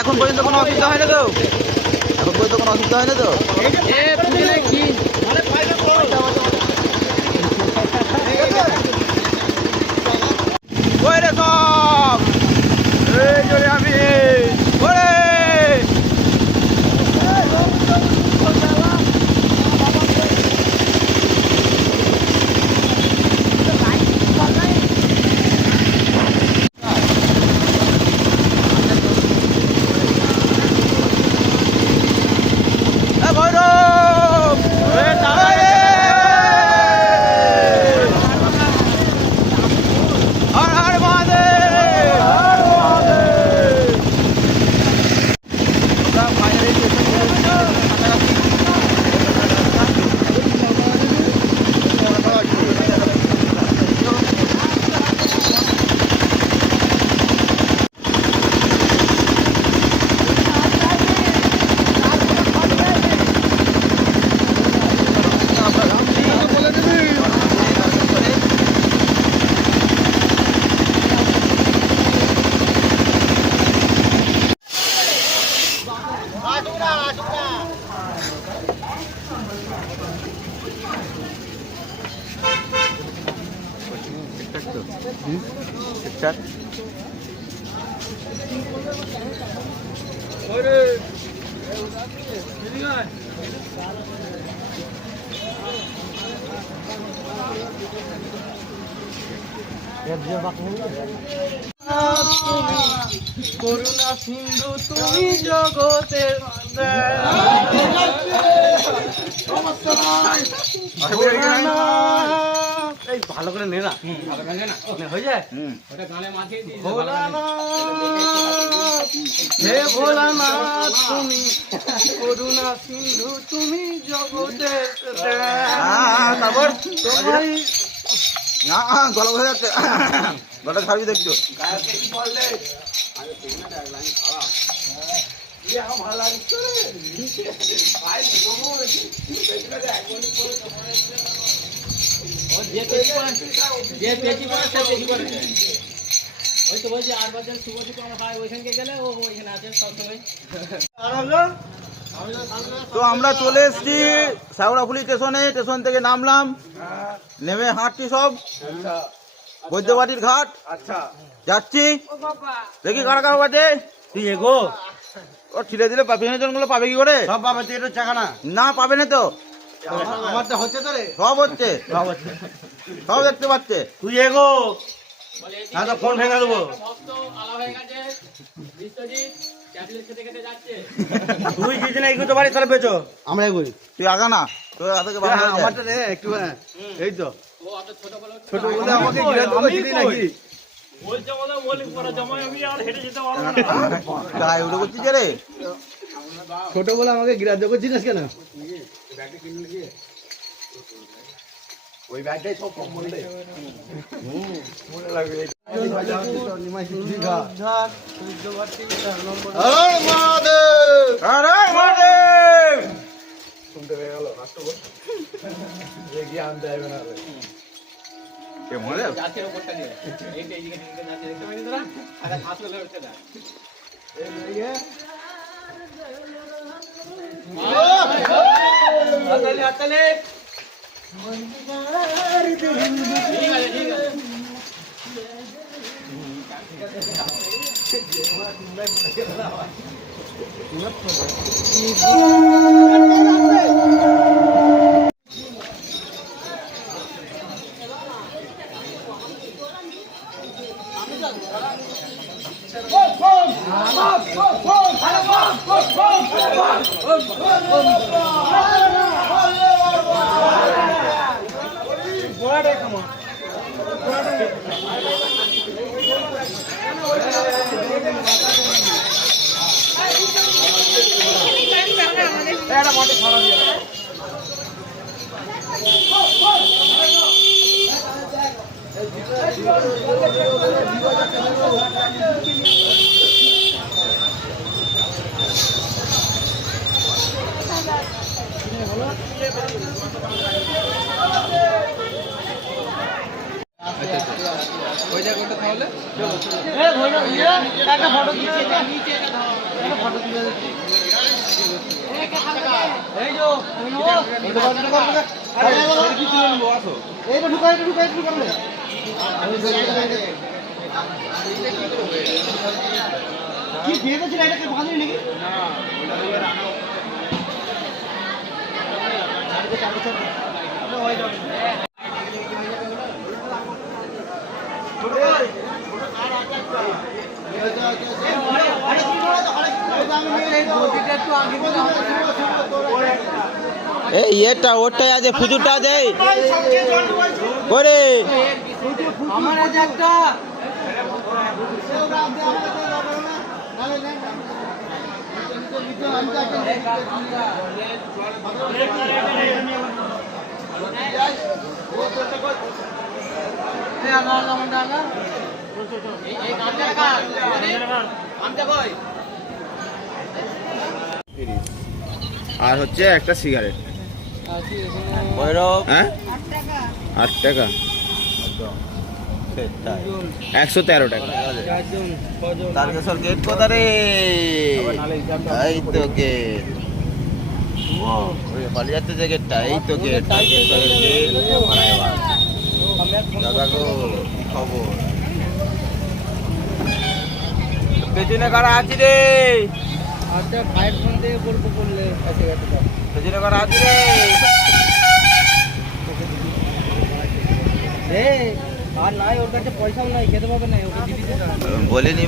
এখন পর্যন্ত কোনো অসুবিধা হয় না তো? এখন পর্যন্ত কোনো অসুবিধা হয় না তো? ওই রে সব এই জোরে আমি ওরে ঠিকঠাক করুণা সিন্ধু তুমি জগতের এই ভালো করে নে না হয়ে যায় হে ভোলানাথ তুমি করুণা সিন্ধু তুমি জগতের তারপর তোমার না গলা বোঝা যাচ্ছে গলা ছাড়বি দেখছো তো আমরা চলে এসেছি শেওড়াফুলি স্টেশনে। স্টেশন থেকে নামলাম, নেমে হাঁটছি সব বৈদ্যবাটির ঘাট যাচ্ছি। দেখি কারা কারা বাজে তুই এগো ও ছিলে দিলে পেছনের জনগুলো পাবে কি করে? সব পাবে, তুই এটা চাকা না পাবে না তো, আমার তো হচ্ছে তো রে, সব হচ্ছে সব দেখতে পাচ্ছে। তুই এগো না তো ফোন ভেঙে দেবো। তুই কিছু না এগোতে পারিস তাহলে বেচো, আমরা এগোই। তুই আগা না, তোর হাতে আমারটা রে একটু, এই তো ছোট বলে আমাকে গিরা দেবো নাকি গায়ে উঠে করছিস রে? ছোট বলে আমাকে গ্রাহ্য করছিস কেন? ওই ব্যাগটাই সব কম বললে মনে লাগবে। শুনতে পেয়ে গেল আনতে হবে না ওই জায়গাটা তাহলে একটা ফটো দিচ্ছি একটা ফটো তুলে দিচ্ছি এই যো এইটা ঢুকাই কি বিয়ে করছিল এটাকে বাঁধলি নাকি এই এটা ওরটাই আছে ফুজুরটা আছে করে আমার আছে একটা আর হচ্ছে একটা সিগারেট ভৈরব হ্যাঁ 8 টাকা 113 টাকা তারকেশ্বর গেট কোথা রে এই তো গেট পালিয়ে যাচ্ছে যে গেটটা এই তো গেট তারকেশ্বরের গেট দাদা গো কি খবর পেছনে কারা আছি রে আচ্ছা ভাইয়ের ফোন থেকে গল্প করলে পেছনে কারা আছি রে আর নাই ওর কাছে পয়সাও নাই খেতে পাবে না ওকে দিদি বলিনি